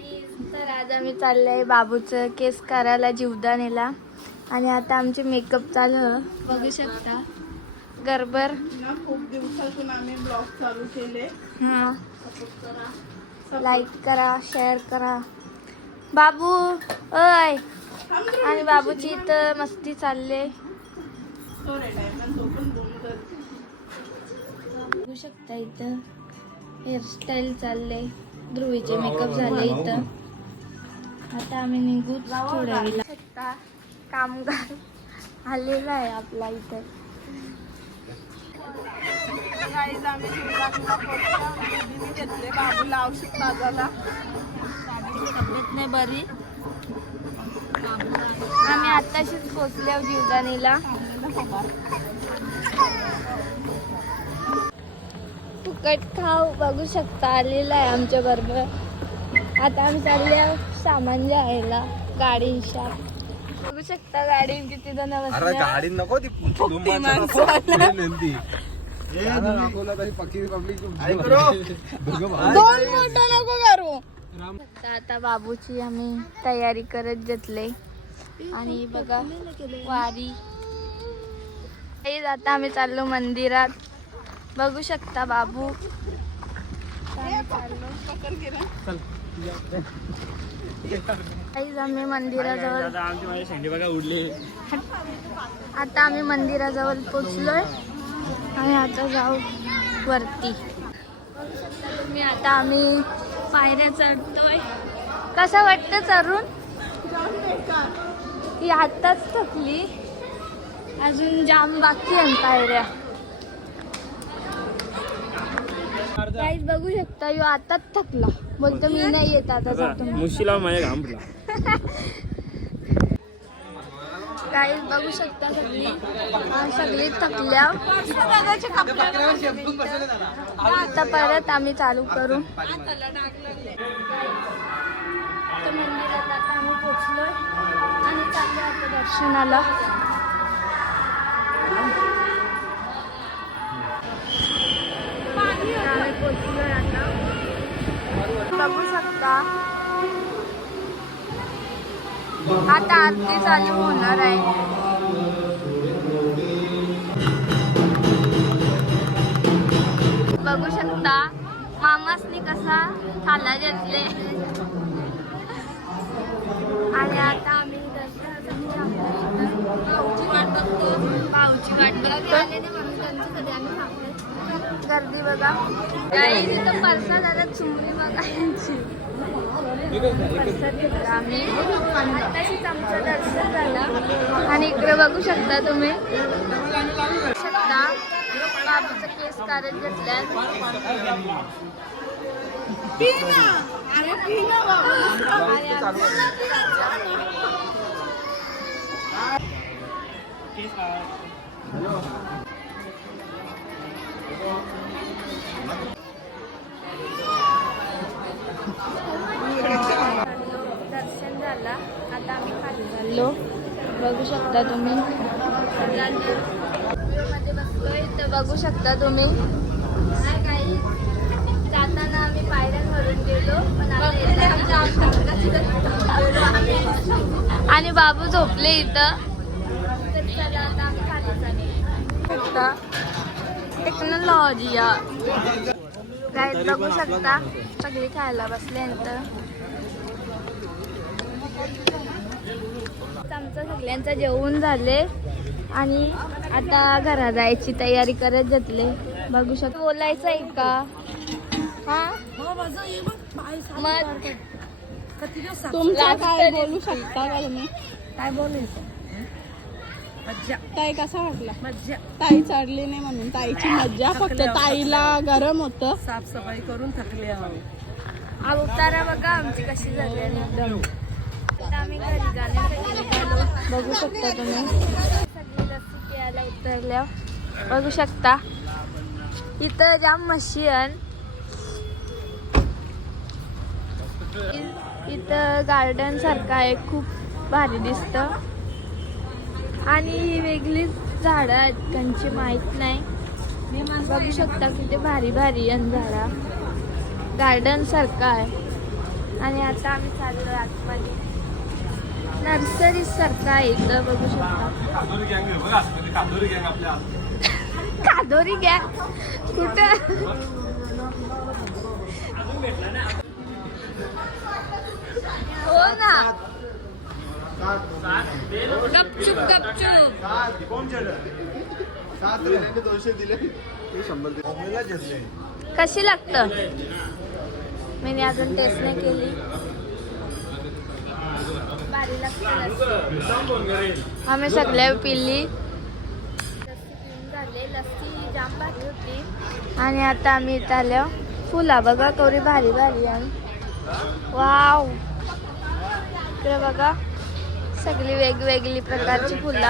तर आज आम्ही चाललंय बाबूचं केस करायला जीवदानीला आणि आता आमचे मेकअप चालू बघू शकता गरबर ना खूप दिवसातून आम्ही ब्लॉग चालू केले. हा सपोर्ट करा. लाईक करा शेअर करा बाबू ओय आणि बाबूची इथं मस्ती चालले बघू शकता इथं हेअरस्टाईल चालले ध्रुवीचे मेकअप झाले इथं आता आम्ही निघू थोड्या वेळेला शकता कामगार आलेला आहे आपला इथं गाईज आम्ही घेतले बाबूला औषध पाजायला. तब्येत नाही बरी आम्ही आताशीच पोचले जीवदानीला फुकट खाऊ बघू शकता आलेला आहे आमच्या बरोबर आता आम्ही चालले सामान घ्यायला गाडीच्या बघू शकता गाडी किती जण अरे गाडी नको ती आता बाबूची आम्ही तयारी करत घेतले आणि बघा वारी आता आम्ही चाललो मंदिरात बघू शकता बाबू आम्ही मंदिराजवळ आता आम्ही मंदिराजवळ पोचलोय आणि आता जाऊ वरती तुम्ही आता आम्ही पायऱ्या चढतोय कसं वाटतं चढून ही आताच थकली अजून जाम बाकी आहे पायऱ्या काहीच बघू शकता यो आताच थकला बोलतो मी नाही येत आता जातो काहीच बघू शकता सगळी थकल्या आता परत आम्ही चालू करू मंदिरात आता आम्ही पोचलोय आणि चाललो आता दर्शनाला आम्ही पोचलोय आता बघू शकता आता आरती चालू होणार आहे बघू शकता मामासनी कसा थाला घेतले आणि आता आम्ही पावची वाट बघतो गर्दी बघा काही तिथं परसा झाला चुमरी बघायची आम्ही तशीच आमचं दर्शन झालं आणि इकडे बघू शकता तुम्ही शकता बाबूचं केस काढत घेतल्यात दर्शन झाला आता आम्ही खाली चाललो बघू शकता तुम्ही मध्ये बसलोय तर बघू शकता तुम्ही काही जाताना आम्ही पायऱ्या भरून गेलो पण आणि बाबू झोपले इथं चला आता आम्ही खाली चाललो टेक्नॉलॉजी काय बघू शकता सगळी खायला बसल्यानंतर आमचं सगळ्यांचं जेवण झाले आणि आता घरा जायची तयारी करत घेतले बघू शकता बोलायचं आहे का हा मग तुमचं काय बोलू शकता का तुम्ही काय बोलायचं ताई कसा वाटला मज्जा ताई चढली नाही म्हणून ताईची मज्जा फक्त ताईला गरम होतं साफसफाई करून थकले अवतारा बघा आमची कशी झाली एकदम आम्ही घरी जाण्यासाठी बघू शकता तुम्ही सगळी लस्सी प्यायला उतरल्या बघू शकता इथं जाम मशीन इथं गार्डन सारखं आहे खूप भारी दिसतं आणि ही वेगळीच झाडं आहेत त्यांची माहित नाही बघू शकता किती भारी भारी झाडं गार्डन सारखं आहे आणि आता आम्ही चाललो आतमध्ये. नर्सरी सारखं आहे इथं, बघू शकता. कादोरी गॅग कुठं? हो ना, गपचूप गपचूप. कशी लागतं? मी अजून टेस्ट नाही केली. भारी लागतं. आम्ही सगळे पिल्ली लस्सी पिऊन झाले. लस्सी जाम भारी होती. आणि आता आम्ही इथं आलो. फुला बघा केवढी भारी भारी आहे. वाव, इकडे बघा सगळी वेगवेगळी प्रकारची फुलं.